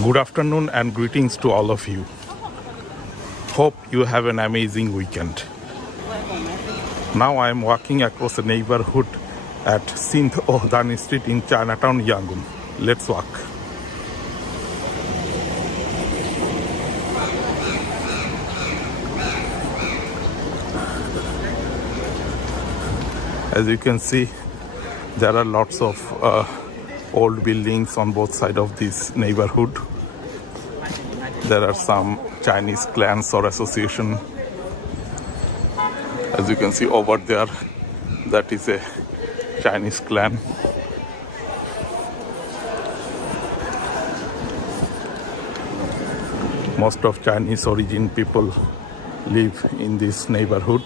Good afternoon and greetings to all of you. Hope you have an amazing weekend. Now I am walking across the neighborhood at Sindh Ohdani Street in Chinatown, Yangon. Let's walk. As you can see, there are lots of old buildings on both sides of this neighborhood. There are some Chinese clans or association. As you can see over there, that is a Chinese clan. Most of Chinese origin people live in this neighborhood.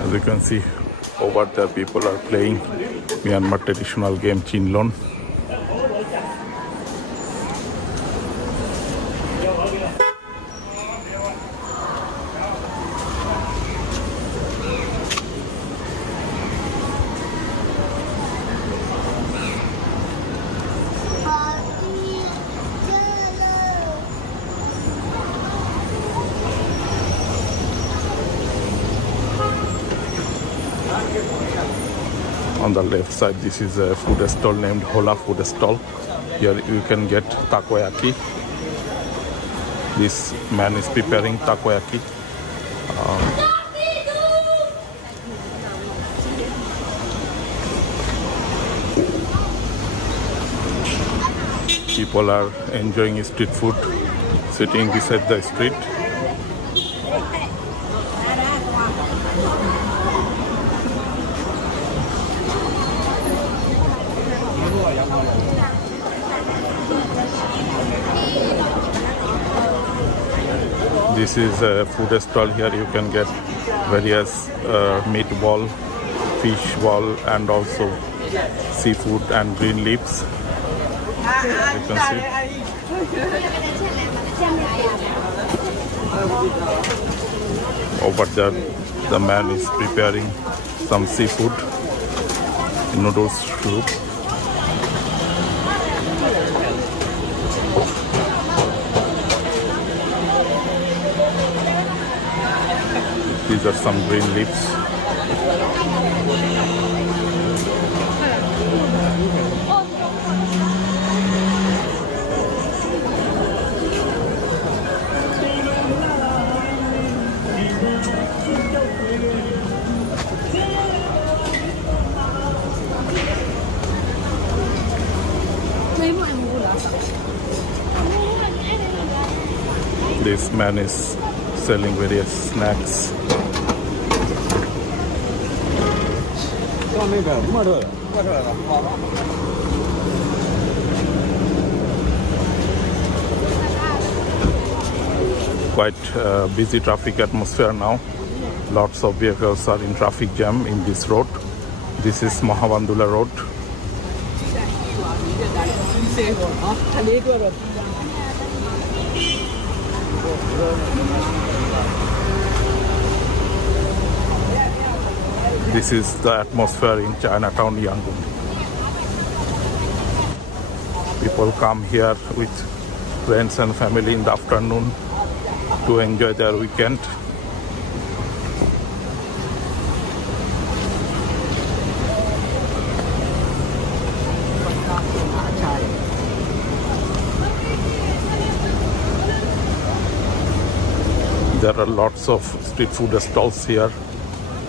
As you can see, over there people are playing Myanmar traditional game Chinlon. On the left side, this is a food stall named Hola Food Stall. Here you can get takoyaki. This man is preparing takoyaki. People are enjoying street food, sitting beside the street. This is a food stall. Here you can get various meat ball, fish ball, and also seafood and green leaves. You can see. Over there, the man is preparing some seafood, noodles soup. These are some green leaves. This man is selling various snacks. Quite busy traffic atmosphere now. Lots of vehicles are in traffic jam in this road. This is Mahabandula Road. This is the atmosphere in Chinatown, Yangon. People come here with friends and family in the afternoon to enjoy their weekend. There are lots of street food stalls here.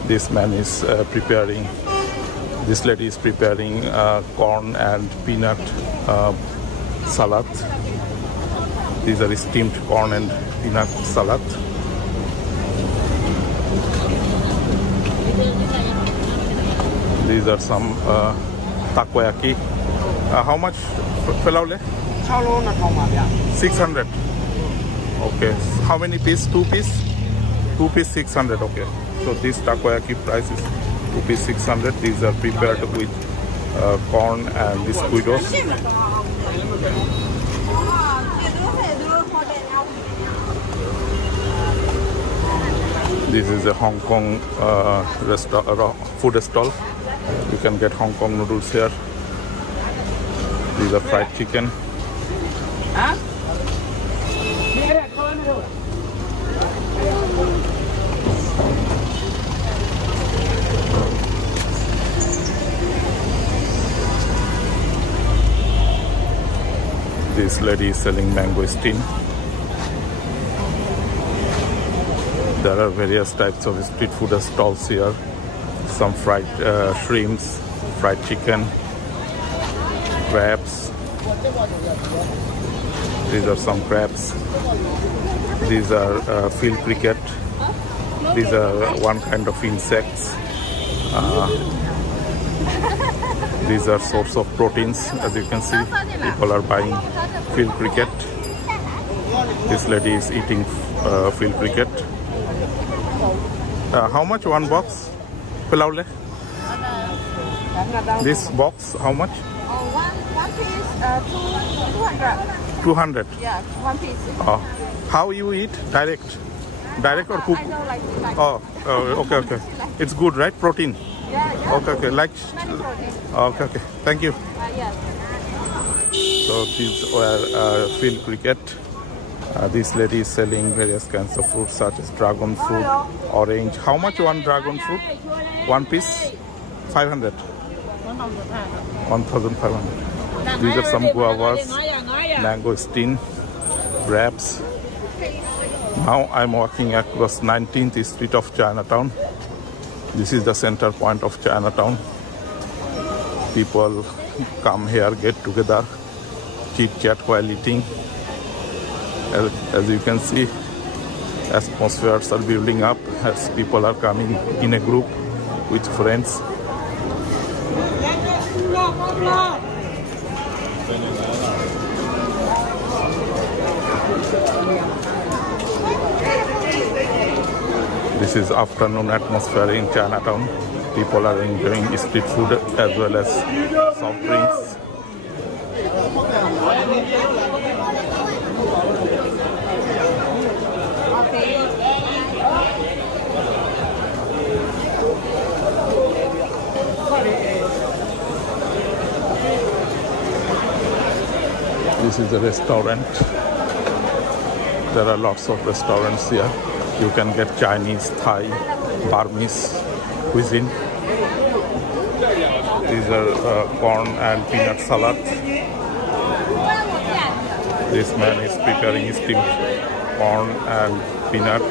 This man is this lady is preparing corn and peanut salad. These are steamed corn and peanut salad. These are some takoyaki. How much? 600. Okay. How many pieces? 2 pieces? 2 pieces 600. Okay. So this takoyaki price is rupees 600. These are prepared with corn and the squidos. This is a Hong Kong food stall. You can get Hong Kong noodles here. These are fried chicken. This lady is selling mangosteen. There are various types of street food stalls here. Some fried shrimps, fried chicken, crabs. These are some crabs. These are field cricket. These are one kind of insects. These are source of proteins. As you can see, people are buying field cricket. This lady is eating field cricket. How much one box? Pilau le? This box, how much? One piece, 200. 200. Yeah, one piece. Oh. How you eat? Direct or cook? I know, like Oh, okay. It's good, right? Protein. yeah. Okay. Like. Many protein. Okay. Thank you. Yes. So these were field cricket. This lady is selling various kinds of fruits such as dragon fruit, orange. How much one dragon fruit? One piece? 500. 1,500. These are some guavas, mangosteen, grapes. Now I'm walking across 19th Street of Chinatown. This is the center point of Chinatown. People come here, get together, chit chat while eating. As you can see, atmospheres are building up as people are coming in a group with friends. This is afternoon atmosphere in Chinatown. People are enjoying street food as well as soft drinks. This is a restaurant. There are lots of restaurants here. You can get Chinese, Thai, Burmese cuisine. These are corn and peanut salad. This man is preparing steamed corn and peanut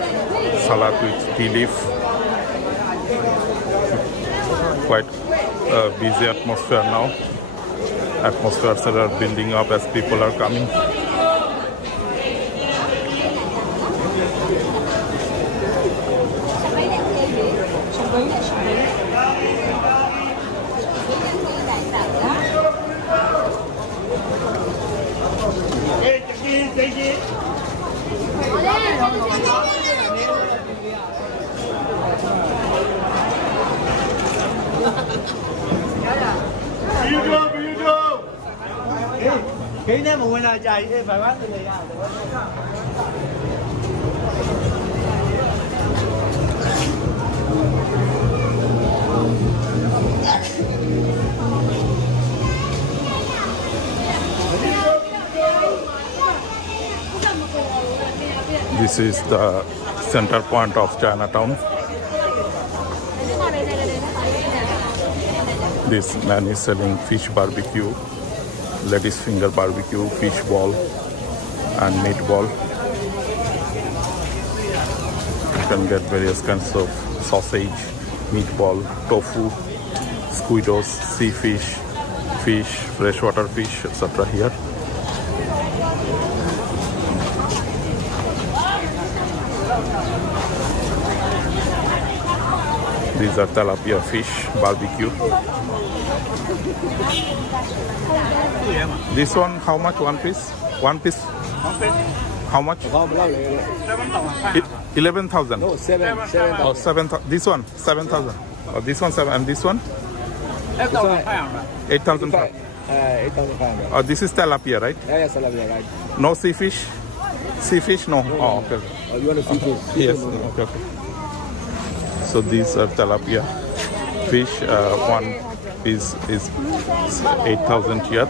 salad with tea leaf. Quite a busy atmosphere now. Atmospheres are building up as people are coming. This is the center point of Chinatown. This man is selling fish barbecue, ladies finger barbecue, fish ball and meatball. You can get various kinds of sausage, meatball, tofu, squidos, sea fish, freshwater fish, etc. here. These are tilapia fish barbecue. This one, how much? One piece? One piece? How much? 11,000. No, 7. Oh, 7,000. This one, 7,000. Oh, this one, 7. And this one? 8,000. 8,500. This is tilapia, right? Yeah, salami, right. No seafish? Seafish? No. Oh, okay. You want to see food? Yes. Okay. So these are tilapia fish. One is 8,000 kyat.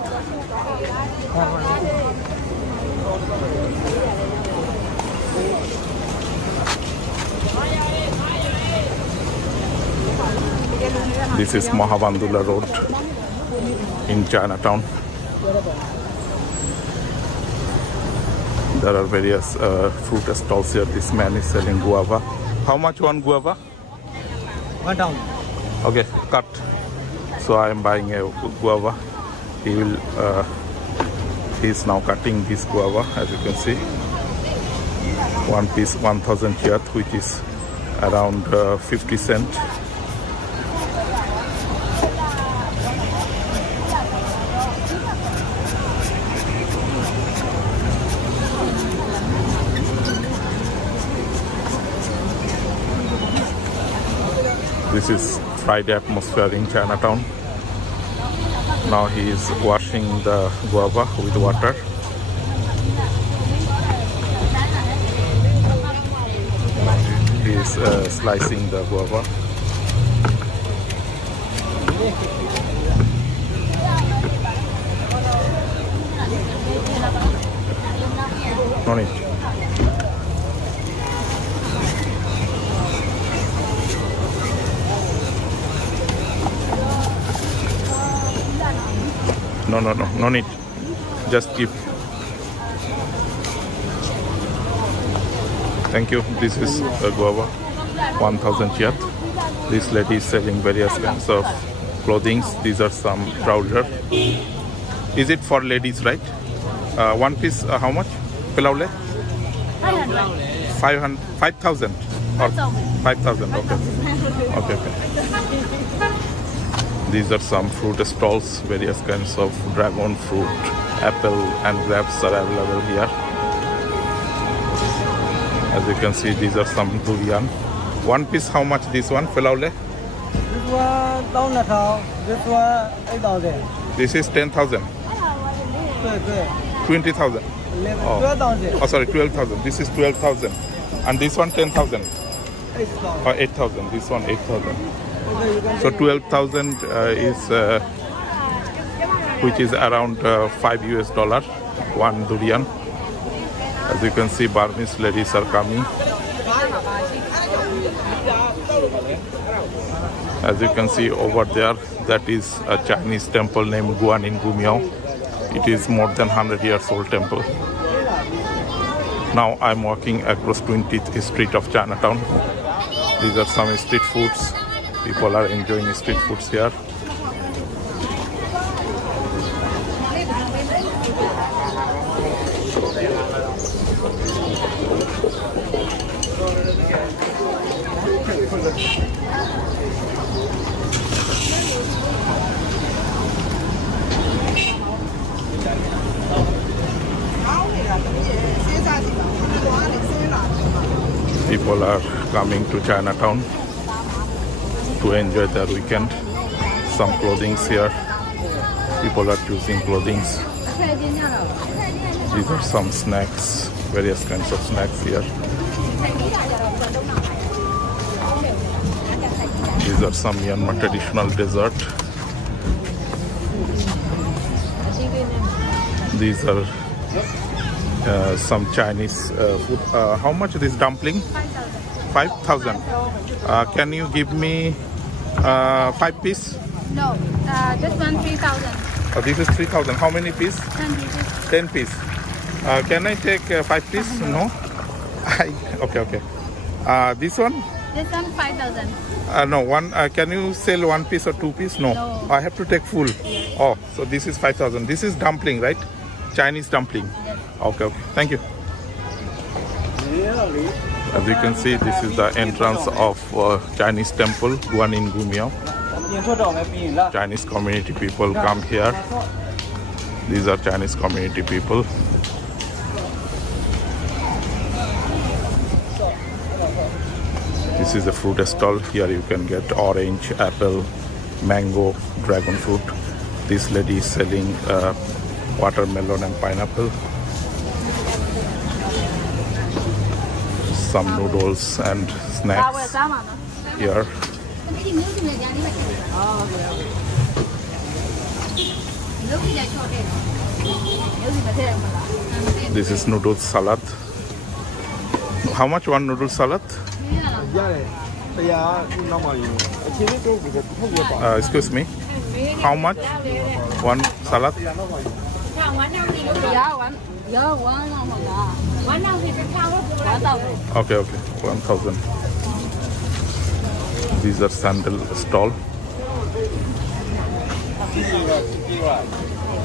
This is Mahabandula Road in Chinatown. There are various fruit stalls here. This man is selling guava. How much one guava? 1,000. Okay, cut. So I am buying a guava. He's now cutting this guava, as you can see. One piece 1,000 kyat, which is around 50 cents. This is Friday atmosphere in Chinatown. Now he is washing the guava with water. He is slicing the guava. No need. No need. Just keep. Thank you. This is a guava, 1,000 kyat. This lady is selling various kinds of clothing. These are some trousers. Is it for ladies, right? One piece, how much? Pilaule? 500. 5,000 or 5,000. Okay. These are some fruit stalls. Various kinds of dragon fruit, apple and grapes are available here. As you can see, these are some durian. One piece, how much this one? Pilaule? This one 1,000. This one 8,000. This is 10,000. 20,000. 12,000. Oh, sorry, 12,000. This is 12,000. And this one 10,000. 8,000. Or 8,000. This one 8,000. So 12,000 is which is around $5 US, one durian. As you can see, Burmese ladies are coming. As you can see over there, that is a Chinese temple named Guan in Gumiao. It is more than 100 years old temple. Now I'm walking across 20th Street of Chinatown. These are some street foods. People are enjoying street foods here. People are coming to Chinatown to enjoy their weekend. Some clothings here. People are choosing clothings. These are some snacks, various kinds of snacks here. These are some Myanmar traditional dessert. These are some Chinese food. How much is this dumpling? 5,000. Can you give me 5 piece? No, this one 3,000. This is 3,000. How many piece? 10 pieces. 10 piece. Can I take 5 piece? No? Okay. This one? This one 5,000. No, one. Can you sell 1 piece or 2 piece? No. I have to take full. Oh, so this is 5,000. This is dumpling, right? Chinese dumpling. Yes. Okay. Thank you. As you can see, this is the entrance of Chinese temple, Guan in Gumiao. Chinese community people come here. These are Chinese community people. This is a fruit stall. Here you can get orange, apple, mango, dragon fruit. This lady is selling watermelon and pineapple. Some noodles and snacks here. This is noodle salad. How much one noodle salad? Excuse me. How much one salad? Okay, 1,000. These are sandal stall.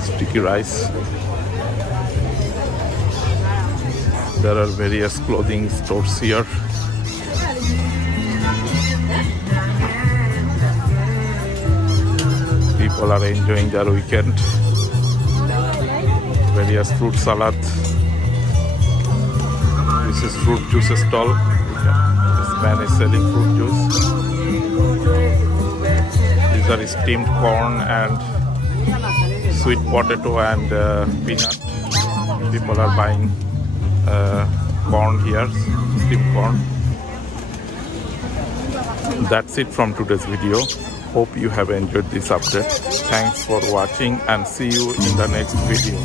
Sticky rice. There are various clothing stores here. People are enjoying their weekend. Various fruit salad. This is fruit juice stall. This man is selling fruit juice. These are steamed corn and sweet potato and peanut. People are buying corn here, steamed corn. That's it from today's video. Hope you have enjoyed this update. Thanks for watching and see you in the next video.